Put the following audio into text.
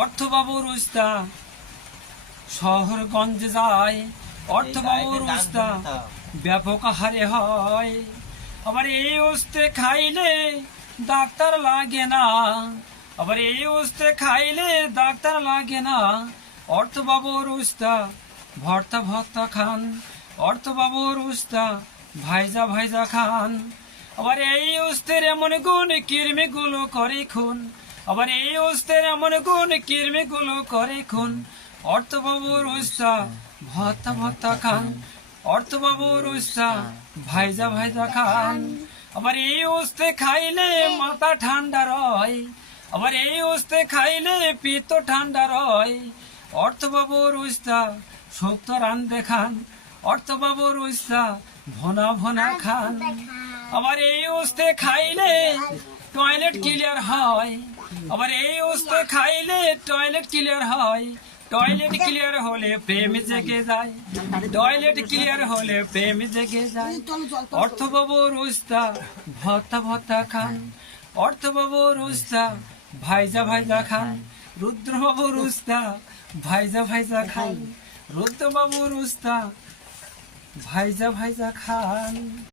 অর্থবাবুর উস্তা শহরগঞ্জে যায়, অর্থবাবুর উস্তা ব্যাপক হারে হয়। আবার এই উস্তে খাইলে ডাক্তার লাগে না, আবার এই উস্তে খাইলে ডাক্তার লাগে না। অর্থবাবুর উস্তা ভর্তা ভর্তা খান, অর্থবাবুর উস্তা ভাইজা ভাইজা খান। আবার এই উস্তের এমন গুণ কৃমিগুলো করে খুন, আবার এই উস্তের এমন গুণ কৃমিগুলো করে খুন। অর্থবাবুর উস্তা ভর্তা ভর্তা খান, অর্থবাবুর উস্তা ভাইজা ভাইজা খান। আবার এই উস্তে খাইলে মাথা ঠান্ডা রয়, আবার এই উস্তে খাইলে পিত্ত ঠান্ডা রয়। অর্থবাবুর উস্তা শক্ত রান্ধে খান, অর্থবাবুর উস্তা ভনা ভনা খান। আবার এই উস্তে খাইলে টয়লেট ক্লিয়ার হয়, আবার এই উস্তে খাইলে টয়লেট ক্লিয়ার হয়। টয়লেট ক্লিয়ার হলে প্রেম জেগে যায়, টয়লেট ক্লিয়ার হলে প্রেম জেগে যায়। অর্থবাবুর উস্তা ভর্তা ভর্তা খান, অর্থবাবুর উস্তা ভাইজা ভাইজা খান। রুদ্রবাবুর উস্তা ভাইজা ভাইজা খান, রুদ্রবাবুর উস্তা ভাইজা ভাইজা খান।